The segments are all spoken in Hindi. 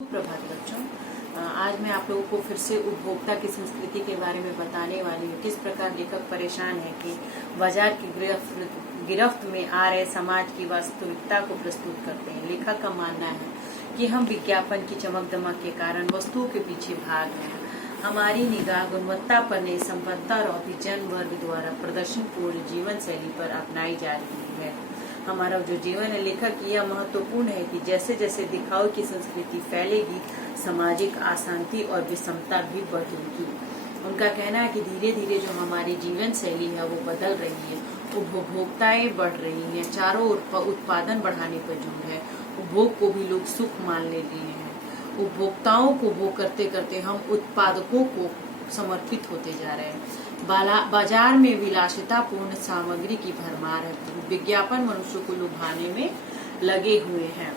प्रभात बच्चों, आज मैं आप लोगों को फिर से उपभोक्ता की संस्कृति के बारे में बताने वाली हूँ। किस प्रकार लेखक परेशान है कि बाजार की गिरफ्त में आ रहे समाज की वास्तविकता को प्रस्तुत करते हैं। लेखक का मानना है कि हम विज्ञापन की चमक दमक के कारण वस्तुओं के पीछे भाग रहे हैं। हमारी निगाह गुणवत्ता पर नहीं, संपन्नता और अभिजन वर्ग द्वारा प्रदर्शनपूर्ण जीवन शैली पर अपनाई जा रही है। हमारा जो जीवन है, लेखक यह महत्वपूर्ण है कि जैसे जैसे दिखाव की संस्कृति फैलेगी, सामाजिक अशांति और विषमता भी बढ़ेगी। उनका कहना है कि धीरे धीरे जो हमारी जीवन शैली है वो बदल रही है, उपभोक्ताएं बढ़ रही हैं, चारों ओर उत्पादन बढ़ाने पर जोर है, उपभोग को भी लोग सुख मान ले लिए हैं। उपभोक्ताओं को भोग करते करते हम उत्पादकों को समर्पित होते जा रहे हैं। बाजार में विलासितापूर्ण सामग्री की भरमार है, विज्ञापन मनुष्य को लुभाने में लगे हुए हैं।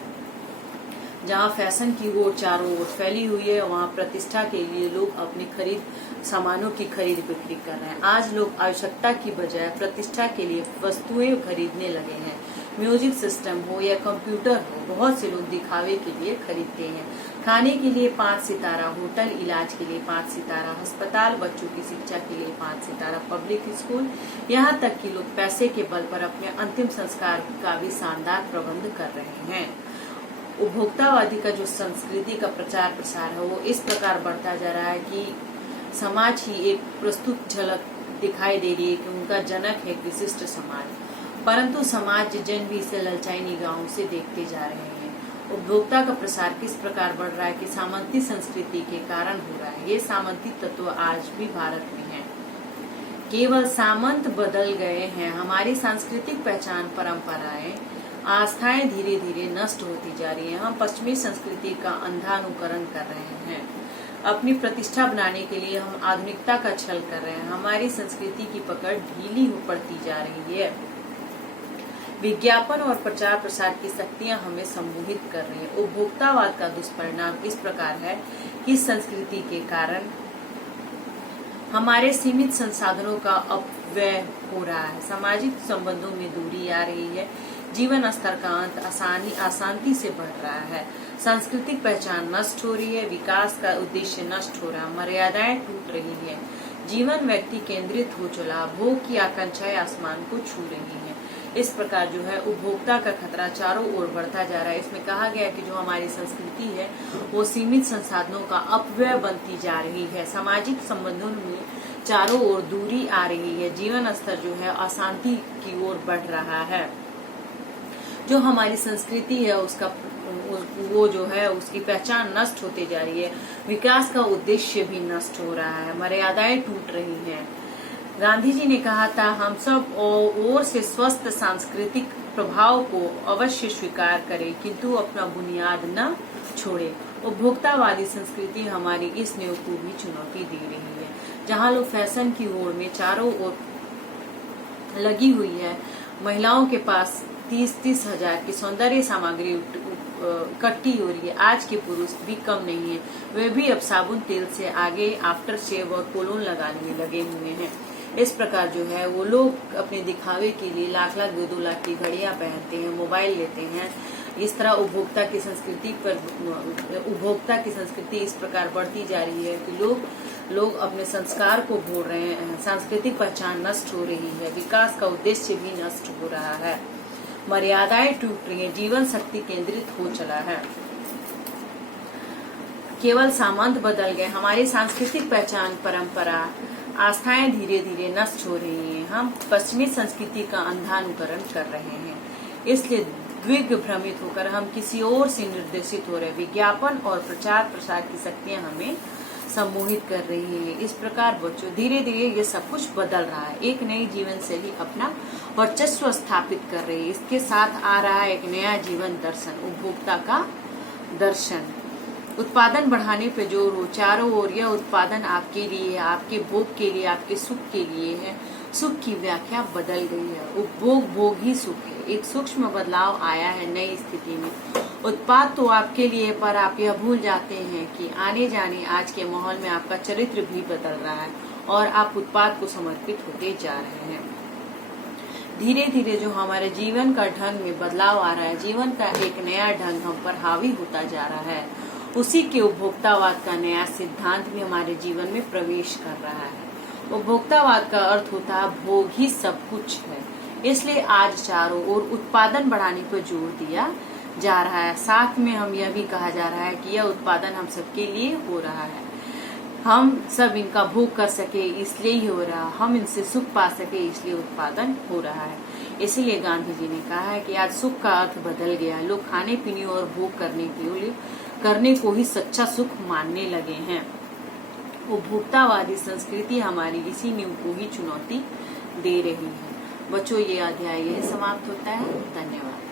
जहाँ फैशन की ओर चारों ओर फैली हुई है, वहाँ प्रतिष्ठा के लिए लोग अपनी सामानों की खरीद बिक्री कर रहे हैं। आज लोग आवश्यकता की बजाय प्रतिष्ठा के लिए वस्तुएं खरीदने लगे हैं। म्यूजिक सिस्टम हो या कंप्यूटर हो, बहुत से लोग दिखावे के लिए खरीदते हैं। खाने के लिए 5 सितारा होटल, इलाज के लिए 5 सितारा अस्पताल, बच्चों की शिक्षा के लिए 5 सितारा पब्लिक स्कूल, यहाँ तक कि लोग पैसे के बल पर अपने अंतिम संस्कार का भी शानदार प्रबंध कर रहे हैं। उपभोक्तावादी का जो संस्कृति का प्रचार प्रसार है वो इस प्रकार बढ़ता जा रहा है कि समाज ही एक प्रस्तुत झलक दिखाई दे रही है कि उनका जनक है विशिष्ट समाज, परंतु समाज जन भी इसे ललचाई निगाहों से देखते जा रहे हैं। उपभोक्ता का प्रसार किस प्रकार बढ़ रहा है कि सामंती संस्कृति के कारण हो रहा है। ये सामंती तत्व आज भी भारत में है, केवल सामंत बदल गए हैं। हमारी सांस्कृतिक पहचान, परंपराएं, आस्थाएं धीरे धीरे नष्ट होती जा रही हैं। हम पश्चिमी संस्कृति का अंधा अनुकरण कर रहे हैं। अपनी प्रतिष्ठा बनाने के लिए हम आधुनिकता का छल कर रहे हैं। हमारी संस्कृति की पकड़ ढीली पड़ती जा रही है। विज्ञापन और प्रचार प्रसार की शक्तियां हमें सम्मोहित कर रही हैं। उपभोक्तावाद का दुष्परिणाम इस प्रकार है कि संस्कृति के कारण हमारे सीमित संसाधनों का अपव्यय हो रहा है, सामाजिक संबंधों में दूरी आ रही है, जीवन स्तर का अंत अशांति से बढ़ रहा है, सांस्कृतिक पहचान नष्ट हो रही है, विकास का उद्देश्य नष्ट हो रहा है, मर्यादाएं टूट रही है, जीवन व्यक्ति केंद्रित हो चला, भोग की आकांक्षाएं आसमान को छू रही है। इस प्रकार जो है उपभोक्ता का खतरा चारों ओर बढ़ता जा रहा है। इसमें कहा गया है कि जो हमारी संस्कृति है वो सीमित संसाधनों का अपव्यय बनती जा रही है, सामाजिक संबंधों में चारों ओर दूरी आ रही है, जीवन स्तर जो है अशांति की ओर बढ़ रहा है। जो हमारी संस्कृति है उसका वो जो है उसकी पहचान नष्ट होती जा रही है, विकास का उद्देश्य भी नष्ट हो रहा है, मर्यादाएं टूट रही हैं। गांधी जी ने कहा था, हम सब ओर से स्वस्थ सांस्कृतिक प्रभाव को अवश्य स्वीकार करें, किंतु अपना बुनियाद न छोड़े। उपभोक्तावादी संस्कृति हमारी इस नींव को भी चुनौती दे रही है। जहाँ लोग फैशन की होड़ में चारों ओर लगी हुई है, महिलाओं के पास 30-30 हजार की सौंदर्य सामग्री इकट्ठी हो रही है। आज के पुरुष भी कम नहीं है, वे भी अब साबुन तेल से आगे आफ्टर शेव और कोलोन लगाने में लगे हुए हैं। इस प्रकार जो है वो लोग अपने दिखावे के लिए लाख 2-2 लाख की घड़ियां पहनते हैं, मोबाइल लेते हैं। इस तरह उपभोक्ता की संस्कृति इस प्रकार बढ़ती जा रही है कि लोग अपने संस्कार को भूल रहे हैं, सांस्कृतिक पहचान नष्ट हो रही है, विकास का उद्देश्य भी नष्ट हो रहा है, मर्यादाएं टूट रही है, जीवन शक्ति केंद्रित हो चला है, केवल सामंत बदल गए। हमारी सांस्कृतिक पहचान, परंपरा, आस्थाएं धीरे धीरे नष्ट हो रही हैं। हम पश्चिमी संस्कृति का अंधा अनुकरण कर रहे हैं, इसलिए दिग्भ्रमित होकर हम किसी और से निर्देशित हो रहे। विज्ञापन और प्रचार प्रसार की शक्तियां हमें सम्मोहित कर रही है। इस प्रकार बच्चों धीरे धीरे ये सब कुछ बदल रहा है, एक नई जीवन शैली अपना वर्चस्व स्थापित कर रही है। इसके साथ आ रहा है एक नया जीवन दर्शन, उपभोक्ता का दर्शन। उत्पादन बढ़ाने पे जोर हो, चारों ओर यह उत्पादन आपके लिए, आपके भोग के लिए, आपके सुख के लिए है। सुख की व्याख्या बदल गई है, उपभोग भोग ही सुख है। एक सूक्ष्म बदलाव आया है नई स्थिति में। उत्पाद तो आपके लिए, पर आप यह भूल जाते हैं कि आने जाने आज के माहौल में आपका चरित्र भी बदल रहा है और आप उत्पाद को समर्पित होते जा रहे हैं। धीरे धीरे जो हमारे जीवन का ढंग में बदलाव आ रहा है, जीवन का एक नया ढंग हम पर हावी होता जा रहा है। उसी के उपभोक्तावाद का नया सिद्धांत भी हमारे जीवन में प्रवेश कर रहा है। उपभोक्तावाद का अर्थ होता है भोग ही सब कुछ है, इसलिए आज चारों ओर उत्पादन बढ़ाने पर जोर दिया जा रहा है। साथ में हम यह भी कहा जा रहा है कि यह उत्पादन हम सबके लिए हो रहा है, हम सब इनका भोग कर सके इसलिए ही हो रहा, हम इनसे सुख पा सके इसलिए उत्पादन हो रहा है। इसीलिए गांधी जी ने कहा है कि आज सुख का अर्थ बदल गया, लोग खाने पीने और भोग करने को ही सच्चा सुख मानने लगे हैं। उपभोक्तावादी संस्कृति हमारी इसी नींव को ही चुनौती दे रही है। बच्चों, ये अध्याय यही समाप्त होता है। धन्यवाद।